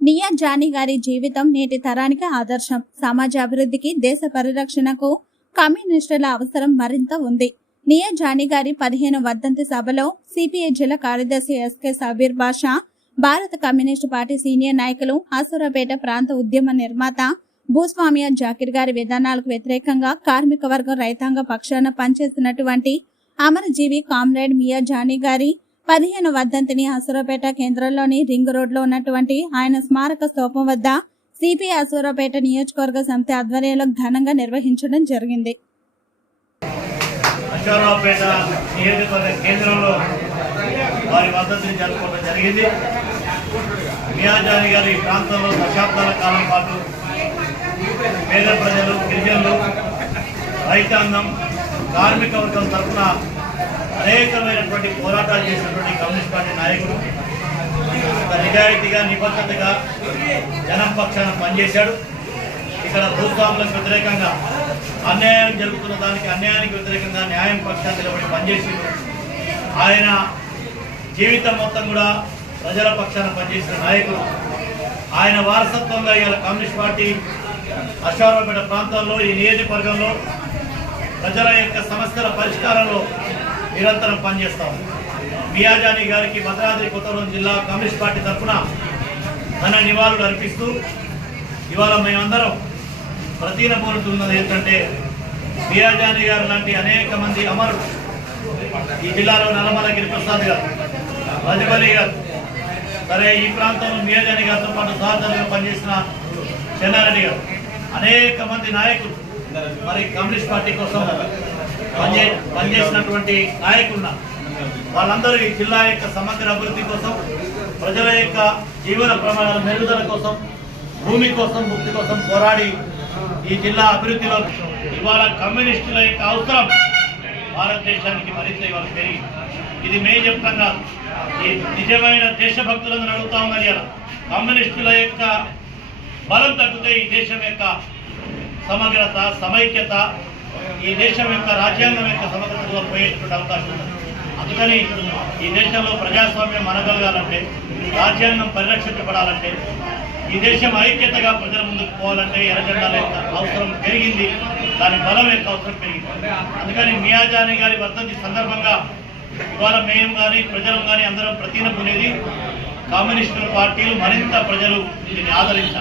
Nia Johnny గారి జీవితం నేటి తరానికి ఆదర్శం. సమాజ అభివృద్ధికి దేశ పరిరక్షణకు కమ్యూనిస్టుల అవసరం మరింత ఉంది. నియా జానీ గారి పదిహేను వర్ధంతి సభలో సిపిఐ జిల్లా కార్యదర్శి ఎస్కే సబీర్ బాషా భారత కమ్యూనిస్టు పార్టీ సీనియర్ నాయకులు ఆసురపేట ప్రాంత ఉద్యమ నిర్మాత భూస్వామ్య జాకిర్ గారి విధానాలకు వ్యతిరేకంగా కార్మిక వర్గం రైతాంగ పక్షాన పనిచేసినటువంటి అమరజీవి కామ్రేడ్ మియా జానీ గారి పదిహేను వర్ధంతిని అసూరపేట కేంద్రంలోని రింగ్ రోడ్లో ఉన్నటువంటి ఆయన స్మారక స్తూపం వద్ద సిపిఐ అసూరపేట నియోజకవర్గ సమితి ఆధ్వర్యంలో ఘనంగా నిర్వహించడం జరిగింది. అశ్వారావుపేట నియోజకవర్గ కేంద్రంలో వారి మద్దతుని జరుపుకోవడం జరిగింది. మియాజాని గారి ఈ ప్రాంతంలో దశాబ్దాల కాలం పాటు పేద ప్రజలు గిరిజనులు రైతాంగం కార్మిక వర్గం తరఫున అనేకమైనటువంటి పోరాటాలు చేసినటువంటి కమ్యూనిస్ట్ పార్టీ నాయకుడు నిజాయితీగా నిబద్ధతగా జనం పక్షాన పనిచేశాడు. ఇక్కడ భూస్వాములకు వ్యతిరేకంగా అన్యాయం జరుగుతున్న దానికి అన్యాయానికి వ్యతిరేకంగా న్యాయం పక్షాన్ని నిలబడి పనిచేసి ఆయన జీవితం మొత్తం కూడా ప్రజల పక్షాన పనిచేసిన నాయకుడు. ఆయన వారసత్వంగా ఇవాళ కమ్యూనిస్ట్ పార్టీ అశ్వారావుపేట ప్రాంతంలో ఈ నియోజకవర్గంలో ప్రజల యొక్క సమస్యల పరిష్కారంలో నిరంతరం పనిచేస్తాం మియాజాని గారికి భద్రాద్రి కొత్తగూడెం జిల్లా కమ్యూనిస్ట్ పార్టీ తరఫున ఘన నివాళులు అర్పిస్తూ ఇవాళ మేమందరం ప్రతీనపోతున్నది ఏంటంటే మియాజాని గారు లాంటి అనేక మంది అమరులు ఈ జిల్లాలో నల్లమల గిరిప్రసాద్ గారు రజబలి గారు సరే ఈ ప్రాంతంలో మియాజాని గారితో పాటు సహచరులుగా పనిచేసిన చెన్నారెడ్డి గారు అనేక మంది నాయకులు మరి కమ్యూనిస్ట్ పార్టీ కోసం పనిచేసినటువంటి నాయకులు వాళ్ళందరూ ఈ జిల్లా యొక్క సమగ్ర అభివృద్ధి కోసం ప్రజల యొక్క జీవన ప్రమాణాల మెరుగుదల కోసం భూమి కోసం ముక్తి కోసం పోరాడి ఈ జిల్లా అభివృద్ధిలో ఇవాళ కమ్యూనిస్టుల యొక్క అవసరం భారతదేశానికి మరింత ఇవాళ పెరిగి. ఇది మే చెప్తాం కాదు. ఈ నిజమైన దేశభక్తులను అడుగుతా ఉన్నది అలా కమ్యూనిస్టుల యొక్క బలం తగ్గితే ఈ దేశం యొక్క సమగ్రత సమైక్యత ఈ దేశం యొక్క రాజ్యాంగం యొక్క సమగ్రతలో పోయేటువంటి అవకాశం ఉంది అందుకని ఈ దేశంలో ప్రజాస్వామ్యం మనగలగాలంటే రాజ్యాంగం పరిరక్షించబడాలంటే ఈ దేశం ఐక్యతగా ప్రజల ముందుకు పోవాలంటే ఎర్రజెండాల యొక్క అవసరం పెరిగింది. దాని బలం యొక్క అవసరం పెరిగింది. అందుకని మియాజాని గారి వర్ధంతి సందర్భంగా ఇవాళ మేము కానీ ప్రజలు కానీ అందరం ప్రతినప్పునేది కమ్యూనిస్టు పార్టీలు మరింత ప్రజలు దీన్ని ఆదరించారు